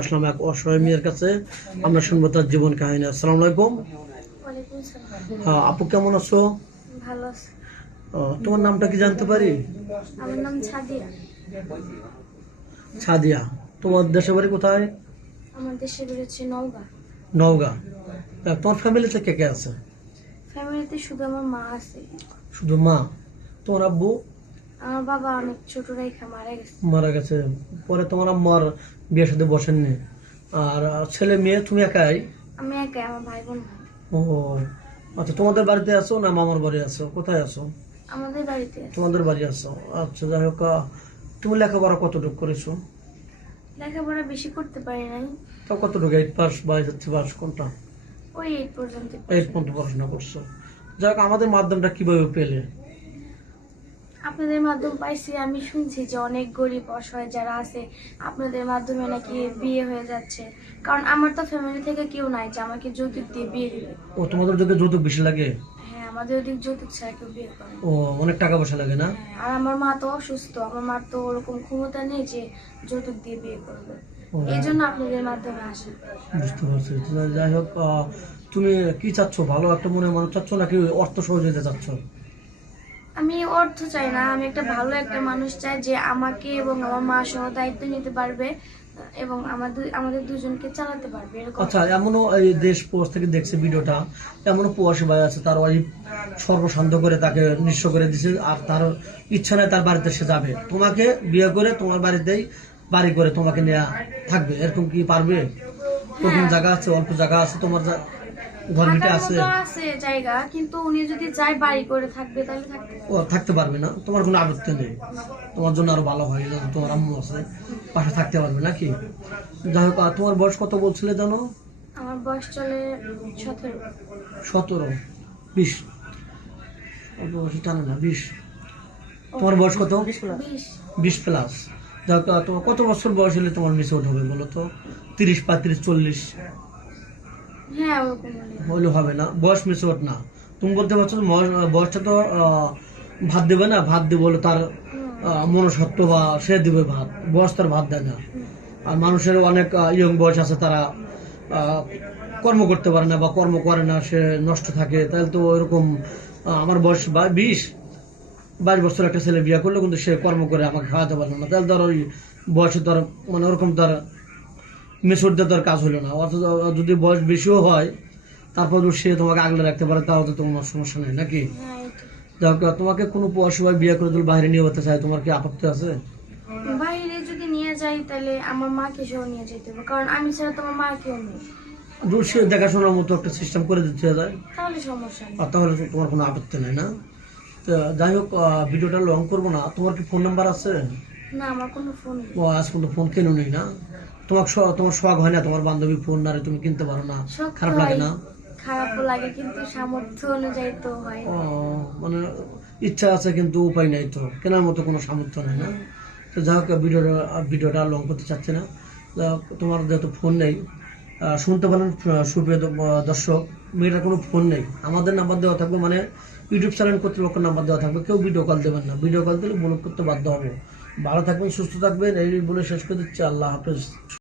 আসলাম এক অসহায় মেয়ের কাছে। আমরা শুনবো তার জীবন কাহিনী। আসসালামু আলাইকুম। ওয়ালাইকুম সালাম। আপু কেমন আছো? ভালো আছি। তোমার নামটা কি জানতে পারি? আমার নাম ছাদিয়া। সাদিয়া। তোমার দেশের বাড়ি কোথায়? আমার দেশে বেরোচ্ছে নওগাঁ। নওগাঁ। তোমার ফ্যামিলিতে কে কে আছে? ফ্যামিলিতে শুধু আমার মা আছে। শুধু মা? তোমার আব্বু? আমার বাবা অনেক ছোট রেখা মারা গেছে। মারা গেছে। পরে তোমার আম্মার বিয়ের সাথে বসেননি? আর ছেলে মেয়ে তুমি একাই? আমি একাই, আমার ভাই বোন নাই। ও আচ্ছা, তোমাদের বাড়িতে আছো না মামার বাড়ি আছো? কোথায় আছো? আমাদের বাড়িতে আছে। তোমাদের বাড়ি আছো। আচ্ছা, যাই হোক, তুমি লেখাপড়া কতটুকু করেছো? লেখাপড়া বেশি করতে পারি নাই। তাও কতটুকু? 8 পাস বা HSC পাস কোনটা? ওই 8 পর্যন্ত। 8 পর্যন্ত পড়াশোনা করছো। যাই হোক, আমাদের মাধ্যমটা কিভাবে পেলে? আপনাদের মাধ্যমে পাইছি। আমি শুনছি যে অনেক গরিব অসহায় যারা আছে আপনাদের মাধ্যমে নাকি বিয়ে হয়ে যাচ্ছে। কারণ আমার তো ফ্যামিলি থেকে কেউ নাই যে আমাকে যৌতুক দিয়ে বিয়ে দিবে। ও, তোমাদের যদি যৌতুক বেশি লাগে? হ্যাঁ, আমাদের ওদিক যৌতুক ছাড়া কেউ বিয়ে করে না। ও, অনেক টাকা পয়সা লাগে না? আর আমার মা তো অসুস্থ, আমার মার তো ওরকম ক্ষমতা নেই যে যৌতুক দিয়ে বিয়ে করবে। ও, এই জন্য আপনাদের মাধ্যমে আসে। বুঝতে পারছি। যাই হোক, তুমি কি চাচ্ছ? ভালো একটা মনে মানুষ চাচ্ছ নাকি অর্থ সহযোগিতা চাচ্ছ? আমি অর্থ চাই না, আমি একটা ভালো একটা মানুষ চাই যে আমাকে এবং আমার মা সহ দায়িত্ব নিতে পারবে এবং আমাদের দুজনকে চালাতে পারবে এরকম। আচ্ছা, এমনও এই দেশ পোস্ট থেকে দেখছে ভিডিওটা, এমনও প্রবাসী ভাই আছে তার ওয়াইফ সর্বশান্ত করে তাকে নিঃস্ব করে দিছে, আর তার ইচ্ছা নাই তার বাড়িতে সে যাবে, তোমাকে বিয়ে করে তোমার বাড়িতেই বাড়ি করে তোমাকে নেওয়া থাকবে, এরকম কি পারবে? ওরকম জায়গা আছে? অল্প জায়গা আছে তোমার? ঘর ভিটে থাকার আছে? মতো আছে জায়গা, কিন্তু উনি যদি চায় বাড়ি করে থাকবে তাহলে থাকবে। ও, থাকতে পারবে না? তোমার কোনো আপত্তি নেই? তোমার জন্য আরো ভালো হয়, যেহেতু তোমার আম্মু আছে, পাশে থাকতে পারবে নাকি? যাই হোক, তোমার বয়স কত বলছিলে জানো? আমার বয়স চলে 17। 17? 20? অল্প বয়সে টানে না, 20। তোমার বয়স কত? 20। 20 প্লাস। যাই হোক, তোমার কত বছর বয়স হলে তোমার মিস আউট হবে বলো তো? 30, 35, 40 হ্যাঁ, ওরকম হলে হবে না, বয়স মিস আউট না। তুমি বলতে পারছো যে বয়সটা তো ভাত দেবে না, ভাত দেবে বলে তার মনসত্ব বা সে দিবে ভাত, বয়স তার ভাত দেয় না। আর মানুষের অনেক ইয়ং বয়স আছে, তারা কর্ম করতে পারে না বা কর্ম করে না, সে নষ্ট থাকে। তাহলে তো ওইরকম আমার বয়স 22 বছর একটা ছেলে বিয়ে করলো কিন্তু সে কর্ম করে আমাকে খাওয়াতে পারলো না, তাহলে তার ওই বয়সে তার মানে ওরকম তার মেচুর দিয়ে তার কাজ হলো না। অথচ যদি বয়স বেশিও হয় তারপর সে তোমাকে আগলে রাখতে পারে, তাহলে তো তোমার সমস্যা নেই নাকি? যাক, তোমাকে কোনো প্রবাসী ভাই বিয়ে করে যদি বাইরে নিয়ে যেতে চায়, তোমার কি আপত্তি আছে? বাইরে যদি নিয়ে যাই তাহলে আমার মাকে সহ নিয়ে যেতে হবে, কারণ আমি ছাড়া তোমার মা কেউ নেই। যদি সে দেখাশোনার মতো একটা সিস্টেম করে দিতে যায় তাহলে সমস্যা নেই। আর তাহলে তো তোমার কোনো আপত্তি নেই না? তো যাই হোক, ভিডিওটা লং করবো না। তোমার কি ফোন নাম্বার আছে? না, আমার কোনো ফোন নেই। ও, আজ পর্যন্ত ফোন কেন নেই না? তোমার শখ হয় না তোমার বান্ধবী ফোন না রে তুমি কিনতে পারো না? শখ তো খারাপ লাগে হয়, না? খারাপও লাগে, কিন্তু সামর্থ্য অনুযায়ী তো হয় ও, না। মানে ইচ্ছা আছে কিন্তু উপায় নাই, তো কেনার মতো কোনো সামর্থ্য নেই না? তো যাই হোক, ভিডিওটা লং করতে চাচ্ছি না। যাই হোক, তোমার যেহেতু ফোন নেই, শুনতে পারেন সুপ্রিয় দর্শক, মেয়েটার কোনো ফোন নেই। আমাদের নাম্বার দেওয়া থাকবে, মানে ইউটিউব চ্যানেল কর্তৃপক্ষের নাম্বার দেওয়া থাকবে। কেউ ভিডিও কল দেবেন না, ভিডিও কল দিলে ব্লক করতে বাধ্য হবে। ভালো থাকবেন, সুস্থ থাকবেন, এই বলে শেষ করে দিচ্ছি। আল্লাহ হাফেজ।